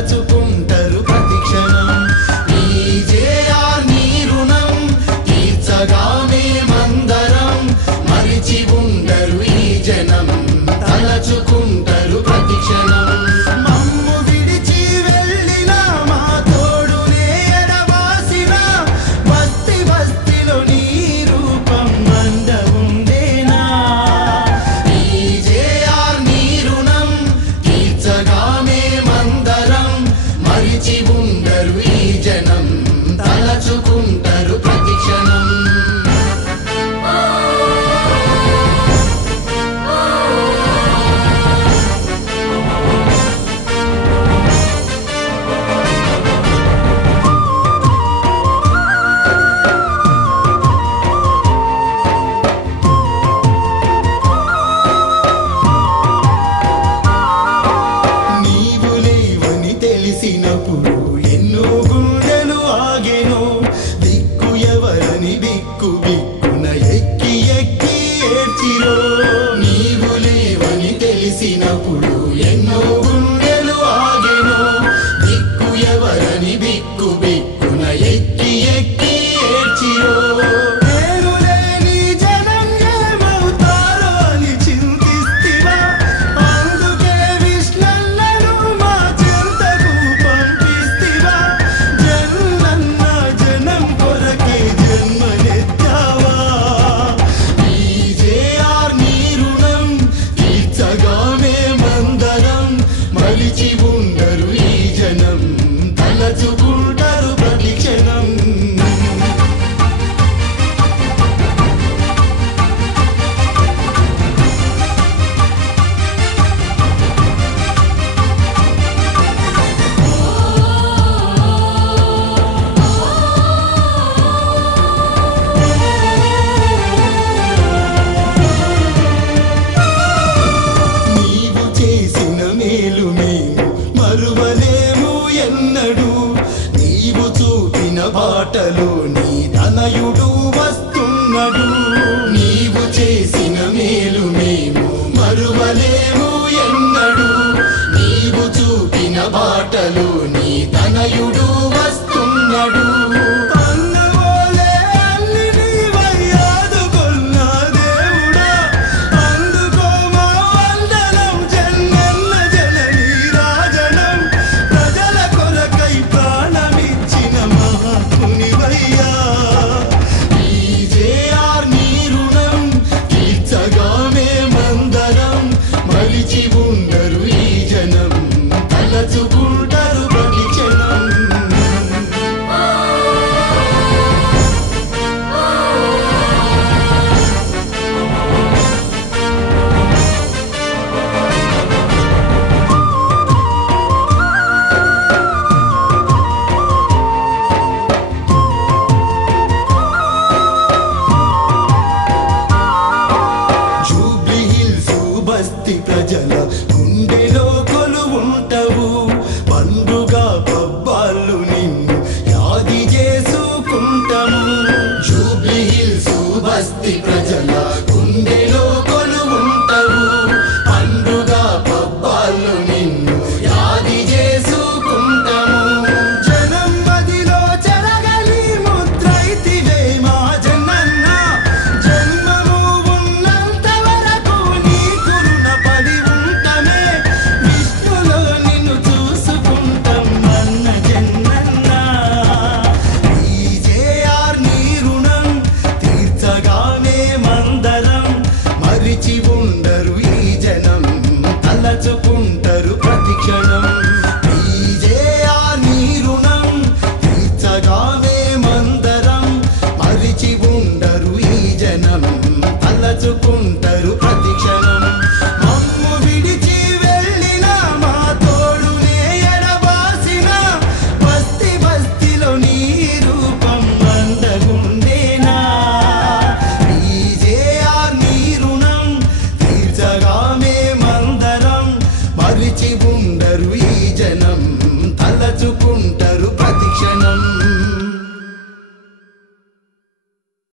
తలచుకుంటారు ప్రతిక్షణం నీ జేఆర్ నీ రుణం తీర్చగా మేమందరం మరిచి ఉండరు ఈ జనం తలచుకుంటారు ప్రతిక్షణం మమ్ము విడిచి వెళ్ళిన మా తోడునే ఎడబాసిన బస్తి బస్తిలో నీ రూపం మంద ఉండేనా నీ జేఆర్ నీ రుణం తీర్చగా మేమందరం మరిచి ఉండరు ఈ జనం తలచుకుంటారు ప్రతిక్షణం నీవు లేవని తెలిసినప్పుడు ఎన్నో గుండెలు ఆగెను దిక్కు ఎవరని బిక్కు బిక్కున ఎక్కి ఎక్కి ఏడ్చిరో నీవు లేవని తెలిసినప్పుడు ఎన్నో గుండెలు ఆగెను దిక్కు ఎవరని బిక్కు బిక్కున ఎక్కి ఎక్కి ఏడ్చిరో నేను లేని జనం ఏమవుతారో అని చింతిస్తివా అందుకే విష్ణులను మా చెంతకు పంపిస్తివా జనులన్న జనం కొరకే జన్మనెత్తావా నీ జేఆర్ నీ రుణం తీర్చగా మేమందరం మలిచి ఉండరు ఈ జనం తలచుకుంటారు ప్రతిక్షణం నీవు చేసిన మేలు మేము మరువలేము ఎన్నడు నీవు చూపిన బాటలో నీ తనయుడు వస్తున్నడు నీవు చేసిన మేలు మేము మరువలేము ఎన్నడు నీవు చూపిన బాటలో నీ తనయుడు